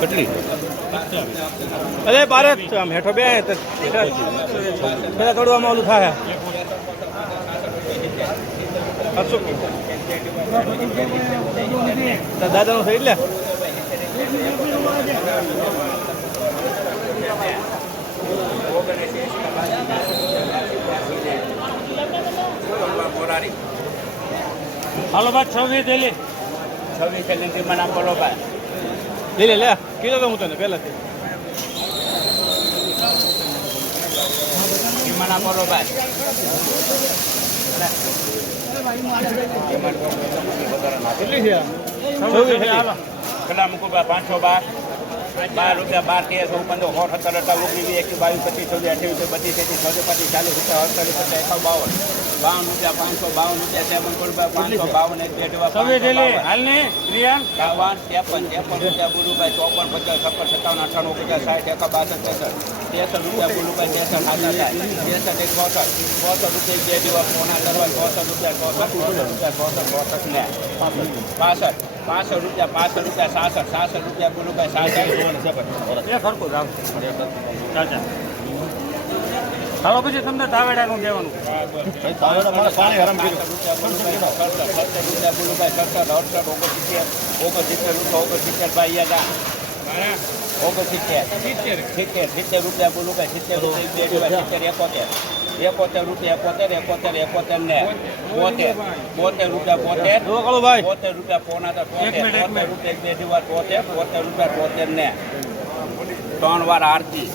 કેટલી? અરે બારે આમ હેઠો બે તો પેલા તોડવામાં ઓલું થાય. દાદાનું થઈ એટલે હાલો ભાઈ છવ્વીસ થેલી છવ્વીસ મને આમ બોલો ભાઈ. લે લે કીધો તો હું તને પહેલાથી. ભાઈ. પાંચસો બાર. બાર રૂપિયા બાર તેર ચૌદ પંદર સો સત્તર અઢાર ઓગણીસ બાવીસ, પચીસ છવ્વીસ અઠ્યાવીસ, બત્રીસ તેત્રીસ ચોત્રીસ પચીસ ચાલીસ રૂપિયા અડતાલીસ પચાસ એકાવન, બાવન. બાવન રૂપિયા પાંચસો બાવન રૂપિયા સેવન રૂપિયા પાંચસો બાવન એક બે અઠવા છવ્વીસ થેલી હાલ ને રિયાન બાવન ત્રેપન ત્રેપન રૂપિયા બોલુભાઈ ચોપન પચાસ છપ્પન સત્તાવન અઠાણું પચાસ સાઠ એકા બાસઠ ત્રેસઠ. ત્રેસઠ રૂપિયા બોલુભાઈ ત્રેસઠ હાજર થાય. ત્રેસઠ એક ચોસઠ. ચોસઠ રૂપિયા બે દિવસ સોના કરવા ચોસઠ રૂપિયા ચોસઠ ચોસઠ રૂપિયા ચોસઠ ચોસઠ ને. પાસઠ. પાસઠ રૂપિયા પાસઠ રૂપિયા સાસઠ. સાસઠ રૂપિયા બોલુભાઈ સાસઠ. એ ખરખું જાવ ચાચા હાલો પછી તમને તાવેડાનું દેવાનું પાણી હરામ સડસઠ રૂપિયા બોલુભાઈ સડસઠ અડસઠ ઓગણસિત્તેર ઓગણસિત્તેર રૂપિયા ઓગણસિત્તેર બાઈ હજાર ઓગણસિત્તેર સિત્તેર સિત્તેર રૂપિયા બોલુભાઈ સિત્તેર રૂપિયા બે રૂપિયા સિત્તેર એકોતેર એકોતેર રૂપિયા એકોતેર એકોતેર એકોતેર ને બોતેર બોતેર રૂપિયા બોતેર જો કાળુ ભાઈ બોતેર રૂપિયા પોણા તો એક મિનિટ, એક બોતેર રૂપિયા બે દિવસ બોતેર બોતેર રૂપિયા બોતેર ને ત્રણ વાર આરતી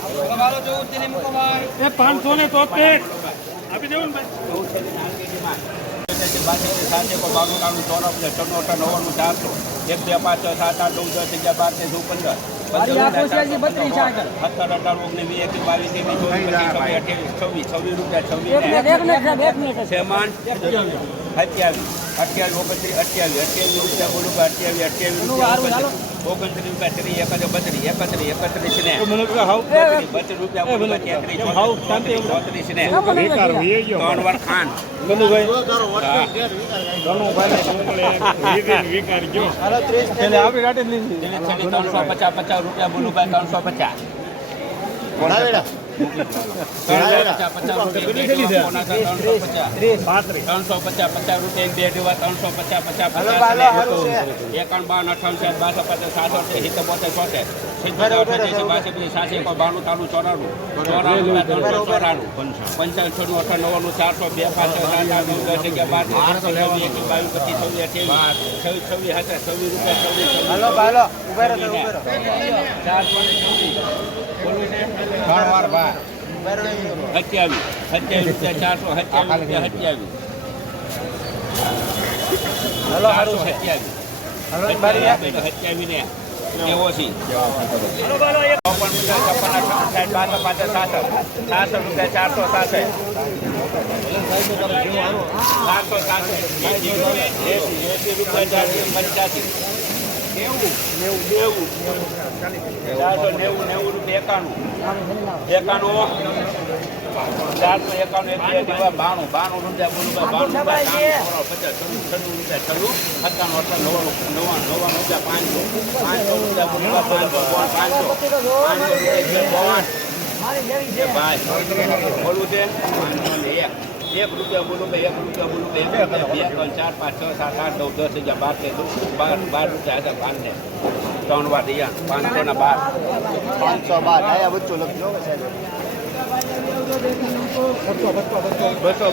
એ પાંચસો ને તોતેર આપી દેવું ને સાંજે કોઈ નાણું ચોરસ ને ચૌદ નવ્વાણું ચારસો એક બે પાંચ છ સાત આઠ નવ દસ અગિયાર બાર તેર પંદર સત્તર અઢાર ઓગણીસ વીસ એકવીસ બાવીસ ત્રેવીસ ચોવીસ પચીસ અઠ્યાવીસ છવ્વીસ છવ્વીસ રૂપિયા છવ્વીસ સેમાન અઠ્યાવીસ અઠ્યાવીસ ઓગણત્રીસ અઠ્યાવીસ અઠ્યાવીસ રૂપિયા બોલું અઠ્યાવીસ અઠ્યાવીસ રૂપિયા ઓગણત્રીસ રૂપિયા ત્રીસ એકત્રીસ બત્રીસ એકત્રીસ એકત્રીસ ને. મને તો હાવ બત્રીસ રૂપિયા. ચોત્રીસ ને. ત્રણ વાર ખાન. ત્રણસો પચાસ પચાસ રૂપિયા બોલું ભાઈ ત્રણસો પચાસ. ત્રણસો પચાસ પચાસ રૂપિયા એક બે દિવસ ત્રણસો પચાસ પચાસ પચાસ એકાવન બાવન અઠાવન બાસઠ પચાસ સાસઠ સિત્તેર બોતેર છોતેર અઠ્યાસી બાસી બધી સાસી એકો બાણું તાણું ચોરાણું. ચોરાણું ત્રણસો ચોરાણું. પંચાવન નવ્વાણું ચારસો બે પાંચ દસ અગિયાર બાર એકવીસ બાવીસ પચીસ છવ્વીસ અઠ્યાવીસ છવ્વીસ છવ્વીસ હતા છવ્વીસ રૂપિયા છવ્વીસ ચાર ત્રણ વાર ભાઈ સત્યાવીસ. સત્યાવીસ રૂપિયા ચારસો સત્યાવીસ રૂપિયા સત્યાવીસ. ચારસો સત્યાવીસ સત્યાવીસ ને. એવો છે? ચોપન રૂપિયા છપ્પન અઠાવન સાઠ બાસઠ પાસઠ સાસઠ સાસઠ રૂપિયા ચારસો સાસઠ સાતસો સાસઠ એસી રૂપિયા ચારસો પંચ્યાસી નેવું નેવું ચારસો નેવું નેવું રૂપિયા એકાણું. એકાણું એક બે જેવા બાણું બાણું રૂપિયા બાણું રૂપિયા પચાસ છન્નું રૂપિયા છન્નું સત્તાણું અઠાણું નવ્વાણું નવ્વાણું નવ્વાણું રૂપિયા પાંચસો પાંચસો રૂપિયા પાંચસો પાંચસો પાંચસો રૂપિયા ભાઈ બોલું છે પાંચસો ને એક એક રૂપિયા બોલું ભાઈ એક રૂપિયા બોલું ભાઈ બે ત્રણ ચાર પાંચ છ સાત આઠ નવ દસ હજાર બાર તેર બાર બાર રૂપિયા હતા પાંચ ને ત્રણ વાર રહ્યા પાંચસો ને બાર પાંચસો બાર આયા વચ્ચો લખજો બસો